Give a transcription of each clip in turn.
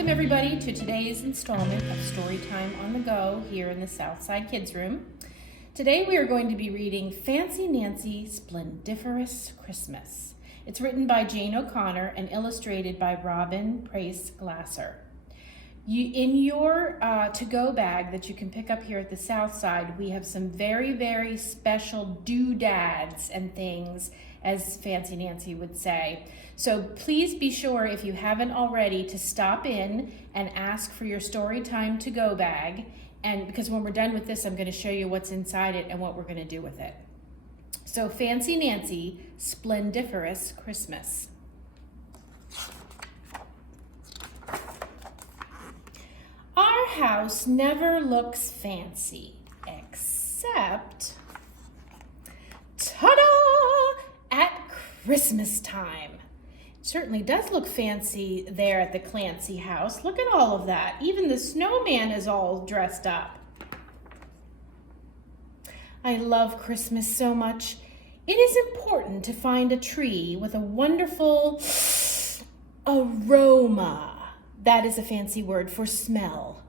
Welcome everybody to today's installment of Storytime on the Go here in the Southside Kids Room. Today we are going to be reading Fancy Nancy Splendiferous Christmas. It's written by Jane O'Connor and illustrated by Robin Price Glasser. In your to-go bag that you can pick up here at the Southside, we have some very, very special doodads and things, as Fancy Nancy would say. So please be sure, if you haven't already, to stop in and ask for your Storytime to-go bag. And because when we're done with this, I'm going to show you what's inside it and what we're going to do with it. So Fancy Nancy Splendiferous Christmas. Our house never looks fancy, except, ta-da, at Christmas time. It certainly does look fancy there at the Clancy house. Look at all of that. Even the snowman is all dressed up. I love Christmas so much. It is important to find a tree with a wonderful aroma. That is a fancy word for smell.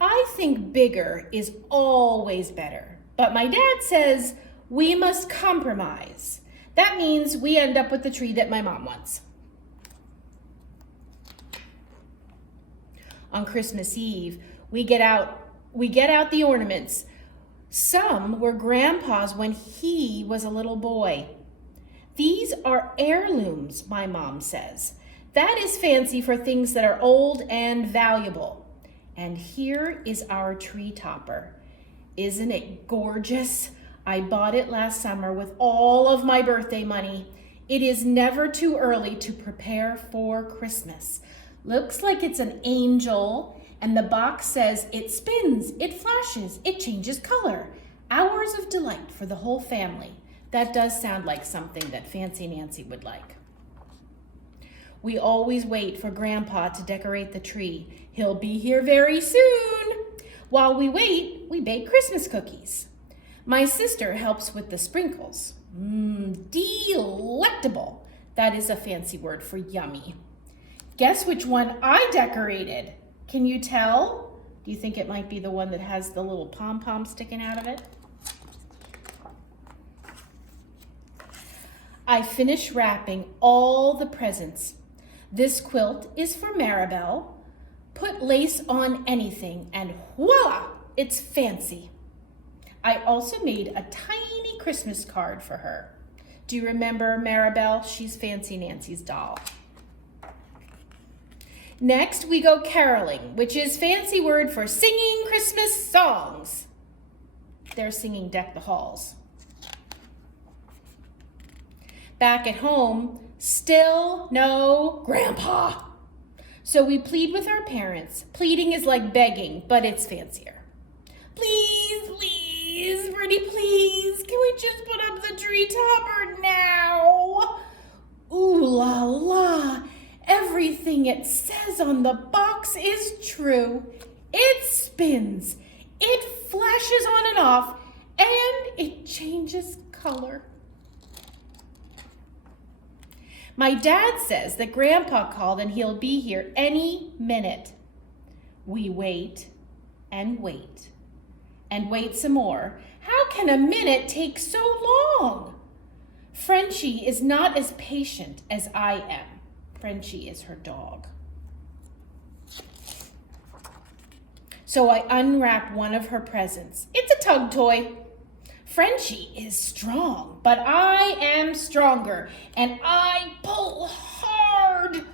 I think bigger is always better, but my dad says we must compromise. That means we end up with the tree that my mom wants. On Christmas Eve, we get out the ornaments. Some were Grandpa's when he was a little boy. These are heirlooms, my mom says. That is fancy for things that are old and valuable. And here is our tree topper. Isn't it gorgeous? I bought it last summer with all of my birthday money. It is never too early to prepare for Christmas. Looks like it's an angel, and the box says it spins, it flashes, it changes color. Hours of delight for the whole family. That does sound like something that Fancy Nancy would like. We always wait for Grandpa to decorate the tree. He'll be here very soon. While we wait, we bake Christmas cookies. My sister helps with the sprinkles. Delectable. That is a fancy word for yummy. Guess which one I decorated? Can you tell? Do you think it might be the one that has the little pom-pom sticking out of it? I finished wrapping all the presents. This quilt is for Maribel. Put lace on anything and voila, it's fancy. I also made a tiny Christmas card for her. Do you remember Maribel? She's Fancy Nancy's doll. Next, we go caroling, which is fancy word for singing Christmas songs. They're singing Deck the Halls. Back at home, still no Grandpa. So we plead with our parents. Pleading is like begging, but it's fancier. Please, please, pretty please, can we just put up the tree topper now? Ooh la la, everything it says on the box is true. It spins, it flashes on and off, and it changes color. My dad says that Grandpa called and he'll be here any minute. We wait and wait and wait some more. How can a minute take so long? Frenchie is not as patient as I am. Frenchie is her dog. So I unwrap one of her presents. It's a tug toy. Frenchie is strong, but I am stronger, and I pull hard.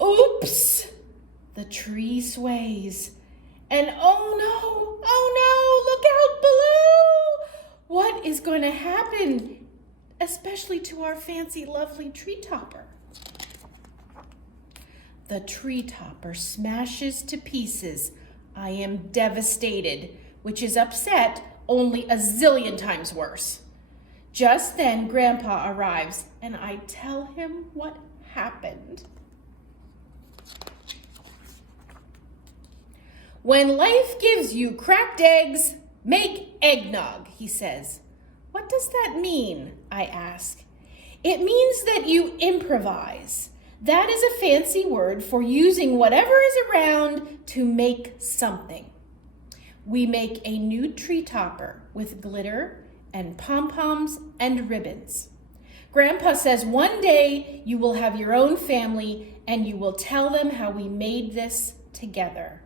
Oops! The tree sways. And oh no, look out below! What is going to happen, especially to our fancy, lovely tree topper? The tree topper smashes to pieces. I am devastated, which is upset only a zillion times worse. Just then, Grandpa arrives, and I tell him what happened. When life gives you cracked eggs, make eggnog, he says. What does that mean? I ask. It means that you improvise. That is a fancy word for using whatever is around to make something. We make a new tree topper with glitter and pom-poms and ribbons. Grandpa says one day you will have your own family and you will tell them how we made this together.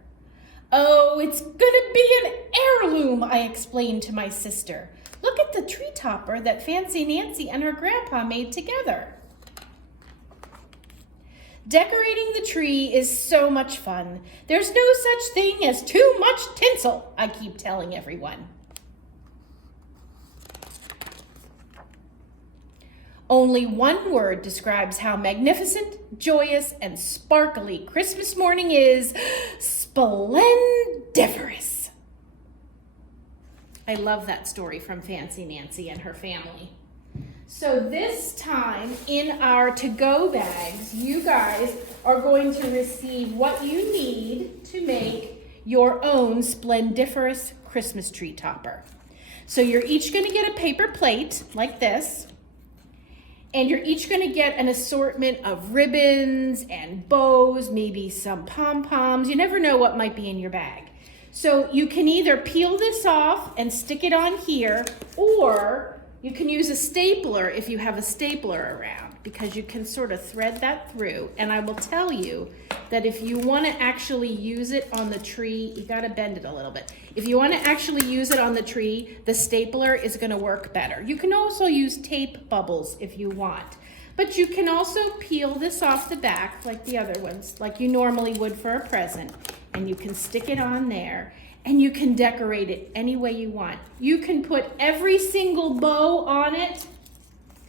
Oh, it's gonna be an heirloom, I explained to my sister. Look at the tree topper that Fancy Nancy and her grandpa made together. Decorating the tree is so much fun. There's no such thing as too much tinsel, I keep telling everyone. Only one word describes how magnificent, joyous, and sparkly Christmas morning is: splendiferous. I love that story from Fancy Nancy and her family. So this time in our to-go bags, you guys are going to receive what you need to make your own splendiferous Christmas tree topper. So you're each going to get a paper plate like this. And you're each going to get an assortment of ribbons and bows, maybe some pom-poms. You never know what might be in your bag. So you can either peel this off and stick it on here, or you can use a stapler if you have a stapler around, because you can sort of thread that through. And I will tell you that if you want to actually use it on the tree, you got to bend it a little bit. If you want to actually use it on the tree, the stapler is going to work better. You can also use tape bubbles if you want. But you can also peel this off the back like the other ones, like you normally would for a present. And you can stick it on there. And you can decorate it any way you want. You can put every single bow on it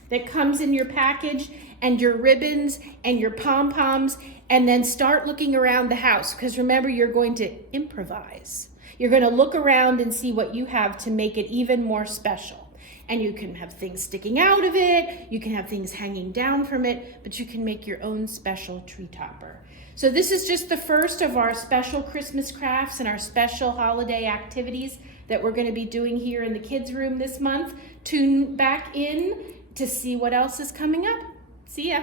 that comes in your package, and your ribbons and your pom-poms, and then start looking around the house, because remember, you're going to improvise. You're going to look around and see what you have to make it even more special. And you can have things sticking out of it, you can have things hanging down from it, but you can make your own special tree topper. So this is just the first of our special Christmas crafts and our special holiday activities that we're going to be doing here in the kids' room this month. Tune back in to see what else is coming up. See ya.